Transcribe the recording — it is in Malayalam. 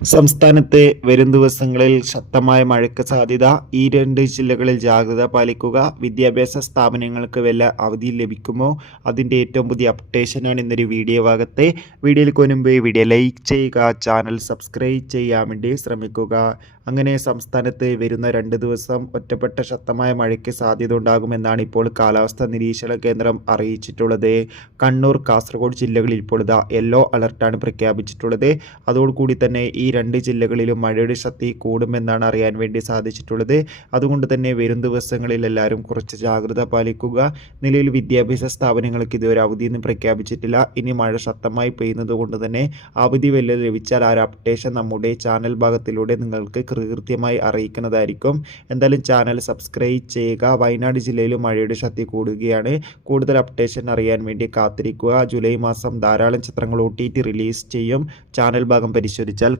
സംസ്ഥാനത്തെ വരും ദിവസങ്ങളിൽ ശക്തമായ മഴയ്ക്ക് സാധ്യത. ഈ രണ്ട് ജില്ലകളിൽ ജാഗ്രത പാലിക്കുക. വിദ്യാഭ്യാസ സ്ഥാപനങ്ങൾക്ക് വല്ല അവധി ലഭിക്കുമോ? അതിൻ്റെ ഏറ്റവും പുതിയ അപ്ഡേഷനാണ് ഇന്നൊരു വീഡിയോ ഭാഗത്തെ. വീഡിയോയിലേക്ക് മുൻപ് വീഡിയോ ലൈക്ക് ചെയ്യുക, ചാനൽ സബ്സ്ക്രൈബ് ചെയ്യാൻ വേണ്ടി ശ്രമിക്കുക. അങ്ങനെ സംസ്ഥാനത്ത് വരുന്ന 2 ദിവസം ഒറ്റപ്പെട്ട ശക്തമായ മഴയ്ക്ക് സാധ്യത ഉണ്ടാകുമെന്നാണ് ഇപ്പോൾ കാലാവസ്ഥാ നിരീക്ഷണ കേന്ദ്രം അറിയിച്ചിട്ടുള്ളത്. കണ്ണൂർ, കാസർഗോഡ് ജില്ലകളിൽ ഇപ്പോൾ യെല്ലോ അലർട്ടാണ് പ്രഖ്യാപിച്ചിട്ടുള്ളത്. അതോടുകൂടി തന്നെ ഈ 2 ജില്ലകളിലും മഴയുടെ ശക്തി കൂടുമെന്നാണ് അറിയാൻ വേണ്ടി സാധിച്ചിട്ടുള്ളത്. അതുകൊണ്ട് തന്നെ വരും ദിവസങ്ങളിൽ എല്ലാവരും കുറച്ച് ജാഗ്രത പാലിക്കുക. നിലവിൽ വിദ്യാഭ്യാസ സ്ഥാപനങ്ങൾക്ക് ഇതുവരെ അവധിയൊന്നും പ്രഖ്യാപിച്ചിട്ടില്ല. ഇനി മഴ ശക്തമായി പെയ്യുന്നത് കൊണ്ട് തന്നെ അവധി വല്ലതും ലഭിച്ചാൽ ആ ഒരു അപ്ഡേഷൻ നമ്മുടെ ചാനൽ ഭാഗത്തിലൂടെ നിങ്ങൾക്ക് കൃത്യമായി അറിയിക്കുന്നതായിരിക്കും. എന്തായാലും ചാനൽ സബ്സ്ക്രൈബ് ചെയ്യുക. വയനാട് ജില്ലയിലും മഴയുടെ ശക്തി കൂടുകയാണ്. കൂടുതൽ അപ്ഡേഷൻ അറിയാൻ വേണ്ടി കാത്തിരിക്കുക. ജൂലൈ മാസം ധാരാളം ചിത്രങ്ങൾ OTT റിലീസ് ചെയ്യും. ചാനൽ ഭാഗം പരിശോധിച്ചാൽ